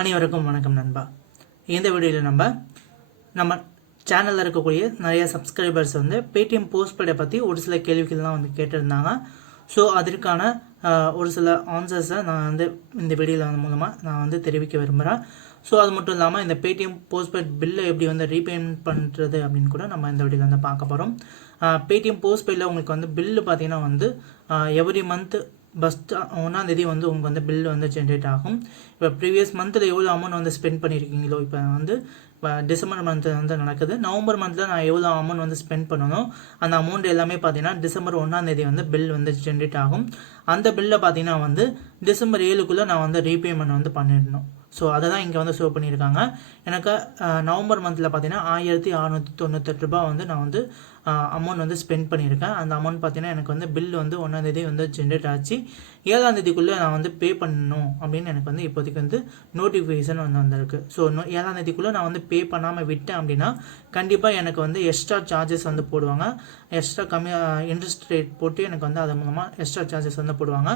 அனைவருக்கும் வணக்கம் நண்பா. இந்த வீடியோவில் நம்ம சேனலில் இருக்கக்கூடிய நிறைய சப்ஸ்கிரைபர்ஸ் வந்து பேடிஎம் போஸ்ட்பெய்டை பற்றி ஒரு சில கேள்விகள்லாம் வந்து கேட்டிருந்தாங்க. ஸோ அதற்கான ஒரு சில ஆன்சர்ஸை நான் வந்து இந்த வீடியோவில் மூலமாக நான் வந்து தெரிவிக்க விரும்புகிறேன். ஸோ அது மட்டும் இல்லாமல் இந்த பேடிஎம் போஸ்ட்பெய்ட் பில்லை எப்படி வந்து ரீபேமெண்ட் பண்ணுறது அப்படின்னு கூட நம்ம இந்த வீடியோவில் வந்து பார்க்க போகிறோம். பேடிஎம் போஸ்ட்பெய்டில் உங்களுக்கு வந்து பில்லு பார்த்தீங்கன்னா வந்து எவ்ரி மந்த் ஃபஸ்ட் 1ஆம் தேதி வந்து உங்களுக்கு வந்து பில் வந்து ஜென்ரேட் ஆகும். இப்போ ப்ரீவியஸ் மந்தில் எவ்வளோ அமௌண்ட் வந்து ஸ்பெண்ட் பண்ணியிருக்கீங்களோ, இப்போ வந்து டிசம்பர் மந்த் வந்து நடக்குது. நவம்பர் மந்தில் நான் எவ்வளோ அமௌண்ட் வந்து ஸ்பெண்ட் பண்ணணும், அந்த அமௌண்ட் எல்லாமே பார்த்தீங்கன்னா டிசம்பர் 1ஆம் தேதி வந்து பில் வந்து ஜென்ரேட் ஆகும். அந்த பில்லை பார்த்தீங்கன்னா வந்து டிசம்பர் 7க்குள்ளே நான் வந்து ரீபேமெண்ட் வந்து பண்ணிடணும். ஸோ அதை தான் இங்கே வந்து ஷோ பண்ணியிருக்காங்க. எனக்கு நவம்பர் மந்தில் பார்த்தீங்கன்னா 1698 ரூபா வந்து நான் வந்து அமௌண்ட் வந்து ஸ்பெண்ட் பண்ணியிருக்கேன். அந்த அமௌண்ட் பார்த்தீங்கன்னா எனக்கு வந்து பில் வந்து 1ஆம் தேதி வந்து ஜென்ரேட் ஆச்சு. 7ஆம் தேதிக்குள்ளே நான் வந்து பே பண்ணணும் அப்படின்னு எனக்கு வந்து இப்போதைக்கு வந்து நோட்டிஃபிகேஷன் வந்து வந்திருக்கு. ஸோ 7ஆம் தேதிக்குள்ளே நான் வந்து பே பண்ணாமல் விட்டேன் அப்படின்னா கண்டிப்பாக எனக்கு வந்து எக்ஸ்ட்ரா சார்ஜஸ் வந்து போடுவாங்க. எக்ஸ்ட்ரா இன்ட்ரெஸ்ட் ரேட் போட்டு எனக்கு வந்து அது மூலமாக எக்ஸ்ட்ரா சார்ஜஸ் வந்து போடுவாங்க.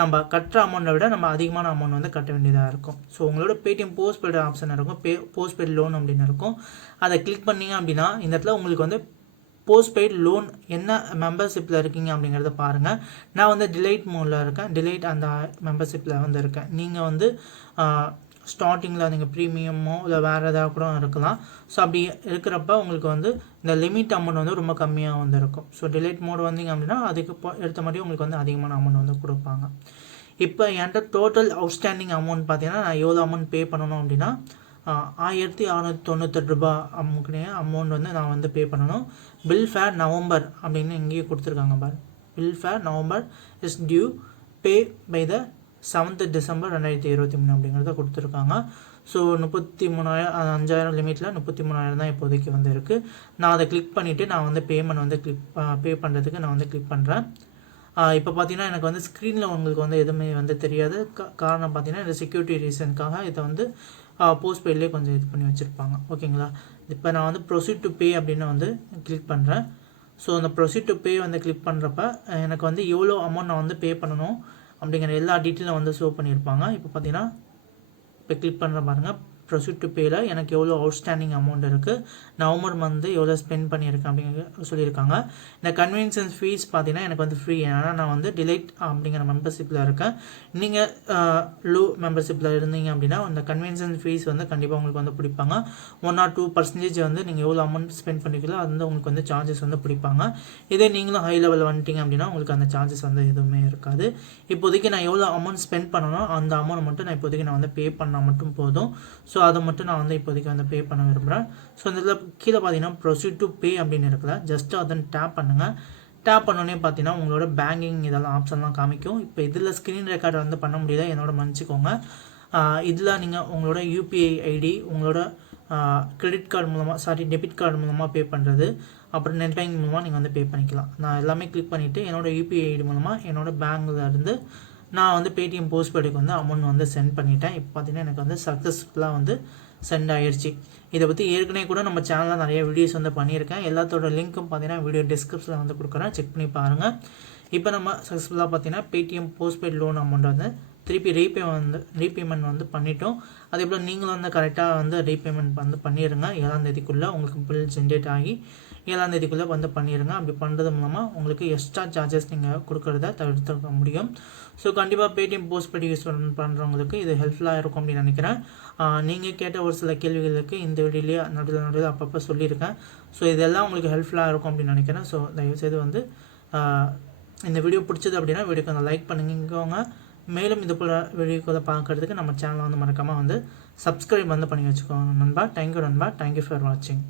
நம்ம கட்டுற அமௌண்ட்டை விட நம்ம அதிகமான அமௌண்ட் வந்து கட்ட வேண்டியதாக இருக்கும். ஸோ உங்களோட பேடிஎம் போஸ்ட்பெய்டு ஆப்ஷன் இருக்கும், போஸ்ட்பெய்டு லோன் அப்படின்னு இருக்கும். அதை கிளிக் பண்ணிங்க அப்படின்னா இந்த இடத்துல உங்களுக்கு வந்து போஸ்ட்பெய்ட் லோன் என்ன மெம்பர்ஷிப்பில் இருக்கீங்க அப்படிங்கிறத பாருங்கள். நான் வந்து டிலைட் மோடில் இருக்கேன். டிலைட் அந்த மெம்பர்ஷிப்பில் வந்து இருக்கேன். நீங்கள் வந்து ஸ்டார்டிங்கில் நீங்கள் ப்ரீமியமோ இல்லை வேறு ஏதாவது கூட இருக்கலாம். ஸோ அப்படி இருக்கிறப்ப உங்களுக்கு வந்து இந்த லிமிட் அமௌண்ட் வந்து ரொம்ப கம்மியாக வந்து இருக்கும். ஸோ டிலைட் மோடு வந்தீங்க அப்படின்னா அதுக்கு எடுத்த மாதிரி உங்களுக்கு வந்து அதிகமான அமௌண்ட் வந்து கொடுப்பாங்க. இப்போ என்கிட்ட டோட்டல் அவுட்ஸ்டாண்டிங் அமௌண்ட் பார்த்தீங்கன்னா நான் எவ்வளோ அமௌண்ட் பே பண்ணணும் அப்படின்னா 1698 ரூபா அமௌண்ட் வந்து நான் வந்து பே பண்ணணும். பில் ஃபேர் நவம்பர் அப்படின்னு இங்கேயே கொடுத்துருக்காங்க பாரு. Bill for November is due pay by the 7th December 2023 அப்படிங்கிறத கொடுத்துருக்காங்க. ஸோ 33,000 5000 லிமிட்டில் 33,000 தான் இப்போதைக்கு வந்து இருக்குது. நான் அதை கிளிக் பண்ணிவிட்டு நான் வந்து பேமெண்ட் வந்து பே பண்ணுறதுக்கு நான் வந்து கிளிக் பண்ணுறேன். இப்போ பார்த்தீங்கன்னா எனக்கு வந்து ஸ்க்ரீனில் உங்களுக்கு வந்து எதுவுமே வந்து தெரியாது. காரணம் பார்த்தீங்கன்னா இந்த செக்யூரிட்டி ரீசனுக்காக இதை வந்து போஸ்ட்பெய்ட்லேயே கொஞ்சம் இது பண்ணி வச்சுருப்பாங்க. ஓகேங்களா. இப்போ நான் வந்து ப்ரொசீட் டு பே அப்படின்னு வந்து கிளிக் பண்ணுறேன். ஸோ அந்த ப்ரொசீட் டு பே வந்து கிளிக் பண்ணுறப்ப எனக்கு வந்து எவ்வளோ அமௌண்ட் நான் வந்து பே பண்ணணும் அப்படிங்கிற எல்லா டீட்டெயிலும் வந்து ஷோ பண்ணியிருப்பாங்க. இப்போ பார்த்தீங்கன்னா இப்போ கிளிக் பண்ணுற பாருங்கள், ப்ரொசீட் டு பேயில் எனக்கு எவ்வளோ அவுட்ஸ்டாண்டிங் அமௌண்ட் இருக்குது, நவம்பர் மந்த்து எவ்வளோ ஸ்பெண்ட் பண்ணியிருக்கேன் அப்படிங்கிற சொல்லியிருக்காங்க. இந்த கன்வீனியன்ஸ் ஃபீஸ் பார்த்தீங்கன்னா எனக்கு வந்து ஃப்ரீ. ஏன்னா நான் வந்து டிலைட் அப்படிங்கிற மெம்பர்ஷிப்பில் இருக்கேன். நீங்கள் லோ மெம்பர்ஷிப்பில் இருந்தீங்க அப்படின்னா அந்த கன்வீனியன்ஸ் ஃபீஸ் வந்து கண்டிப்பாக உங்களுக்கு வந்து பிடிப்பாங்க. 1 or 2% வந்து நீங்கள் எவ்வளோ அமௌண்ட் ஸ்பெண்ட் பண்ணிக்கிறீங்களோ அது வந்து உங்களுக்கு வந்து சார்ஜஸ் வந்து பிடிப்பாங்க. இதே நீங்களும் ஹை லெவல் வந்துட்டீங்க அப்படின்னா உங்களுக்கு அந்த சார்ஜஸ் வந்து எதுவுமே இருக்காது. இப்போதைக்கு நான் எவ்வளோ அமௌண்ட் ஸ்பெண்ட் பண்ணணும் அந்த அமௌண்ட் மட்டும் நான் இப்போதைக்கு நான் வந்து பே பண்ணால் மட்டும் போதும். ஸோ அதை மட்டும் நான் வந்து இப்போதைக்கு வந்து பே பண்ண விரும்புகிறேன். ஸோ இந்த இதில் கீழே பார்த்தீங்கன்னா ப்ரொசீட் டு பே அப்படின்னு இருக்குல்ல, ஜஸ்ட் அதை டேப் பண்ணுங்கள். டேப் பண்ணோன்னே பார்த்தீங்கன்னா உங்களோட பேங்கிங் இதெல்லாம் ஆப்ஷன்லாம் காமிக்கும். இப்போ இதில் ஸ்க்ரீன் ரெக்கார்டு வந்து பண்ண முடியல, என்னோட மன்னிச்சிக்கோங்க. இதில் நீங்கள் உங்களோட யூபிஐ ஐடி, உங்களோட கிரெடிட் கார்டு மூலமாக டெபிட் கார்டு மூலமாக பே பண்ணுறது, அப்புறம் நெட் பேங்கிங் மூலமாக நீங்கள் வந்து பே பண்ணிக்கலாம். நான் எல்லாமே கிளிக் பண்ணிவிட்டு என்னோடய யூபிஐ ஐடி மூலமாக என்னோடய பேங்கில் இருந்து நான் வந்து பேடிஎம் போஸ்ட்பெய்டுக்கு வந்து அமௌண்ட் வந்து சென்ட் பண்ணிட்டேன். இப்போ பார்த்தீங்கன்னா எனக்கு வந்து சக்ஸஸ்ஃபுல்லாக வந்து சென்ட் ஆகிடுச்சு. இதை பற்றி ஏற்கனவே கூட நம்ம சேனலில் நிறைய வீடியோஸ் வந்து பண்ணியிருக்கேன். எல்லாத்தோட லிங்க்கும் பார்த்தீங்கன்னா வீடியோ டிஸ்கிரிப்ஷனில் வந்து கொடுக்குறேன், செக் பண்ணி பாருங்கள். இப்போ நம்ம சக்ஸஸ்ஃபுல்லாக பார்த்தீங்கன்னா பேடிஎம் போஸ்ட்பெய்ட் லோன் அமௌண்ட் வந்து திருப்பி ரீபேமெண்ட் வந்து பண்ணிட்டோம். அதே போல் நீங்களும் வந்து கரெக்டாக வந்து ரீபேமெண்ட் வந்து பண்ணிடுங்க. 7ஆம் தேதிக்குள்ளே உங்களுக்கு பில் ஜென்ரேட் ஆகி 7ஆம் தேதிக்குள்ளே வந்து பண்ணிடுங்க. அப்படி பண்ணுறது மூலமாக உங்களுக்கு எக்ஸ்ட்ரா சார்ஜஸ் நீங்கள் கொடுக்குறத தவிர்த்துக்க முடியும். ஸோ கண்டிப்பாக பேடிஎம் போஸ்ட்பெய்ட் யூஸ் பண்ணுறவங்களுக்கு இது ஹெல்ப்ஃபுல்லாக இருக்கும் அப்படின்னு நினைக்கிறேன். நீங்கள் கேட்ட ஒரு சில கேள்விகளுக்கு இந்த வீடியோலேயே நடுவில் அப்பப்போ சொல்லியிருக்கேன். ஸோ இதெல்லாம் உங்களுக்கு ஹெல்ப்ஃபுல்லாக இருக்கும் அப்படின்னு நினைக்கிறேன். ஸோ தயவுசெய்து வந்து இந்த வீடியோ பிடிச்சது அப்படின்னா வீடியோக்கு வந்து லைக் பண்ணிக்கோங்க. மேலும் இது போல் வீடியோக்களை பார்க்குறதுக்கு நம்ம சேனலை வந்து மறக்காமல் வந்து சப்ஸ்கிரைப் வந்து பண்ணி வச்சுக்கோங்க நண்பா. தேங்க்யூ நண்பா. தேங்க்யூ ஃபார் வாட்சிங்.